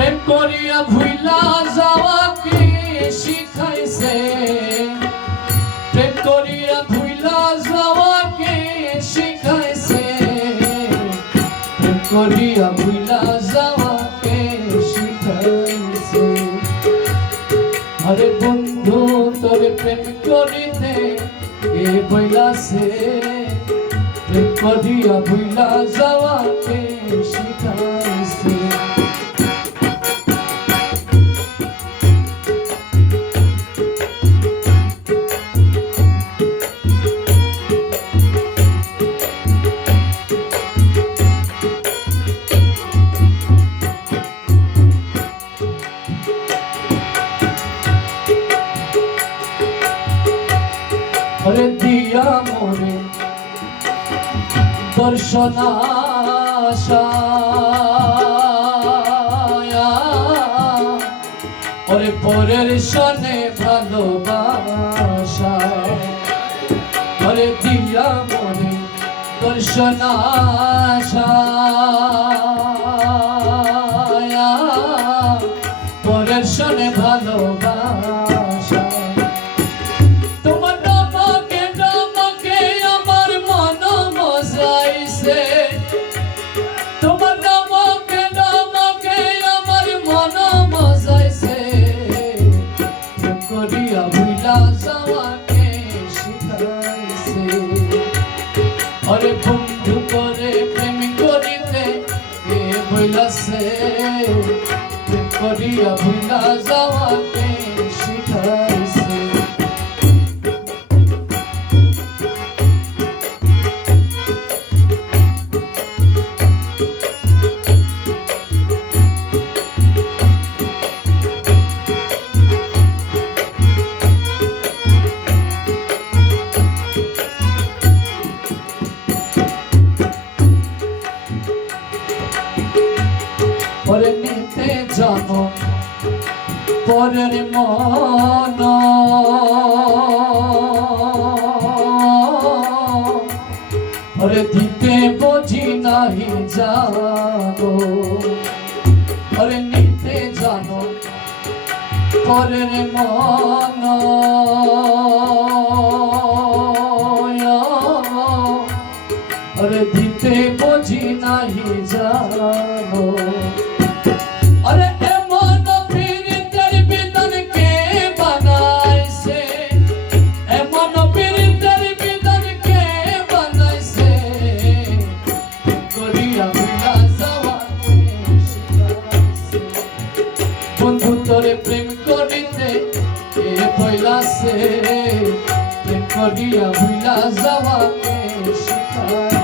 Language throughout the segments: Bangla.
প্রেম করিয়া ভুইলা যাওয়াকে শিখাইছে? প্রেম করিয়া ভুইলা যাওয়াকে শিখাইছে? প্রেম করিয়া ভুইলা যাওয়াকে শিখাইছে? আরে বন্ধু, তোরে প্রেম করিতে এ বইলাছে? প্রেম করিয়া ভুইলা যাওয়াকে শিখাইছে? ওরে দিয়া মনে দর্শনাশায়া ওরে পরের সনে ভালোবাসা। ওরে দিয়া মনে দর্শনাশায়া আরে বন্ধু করে প্রেম করিতে এ বইলাছে করিয়া ভুলা যাওয়াকে শিখাইছে পরে নিতে জানো, পরের মন। পরে দিতে বুঝি নাহি জানো পরে নিতে জানো, পরের মন। আরে দিতে করিয়া ভুলা যাওয়া শিখাইছে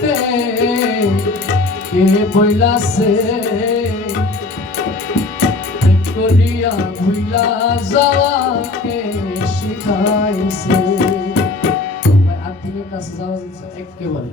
করিতে কে বইলাছে করিয়া ভুইলা যাওয়াকে শিখাইছে। আর দিনের কাছে যাওয়া একেবারে।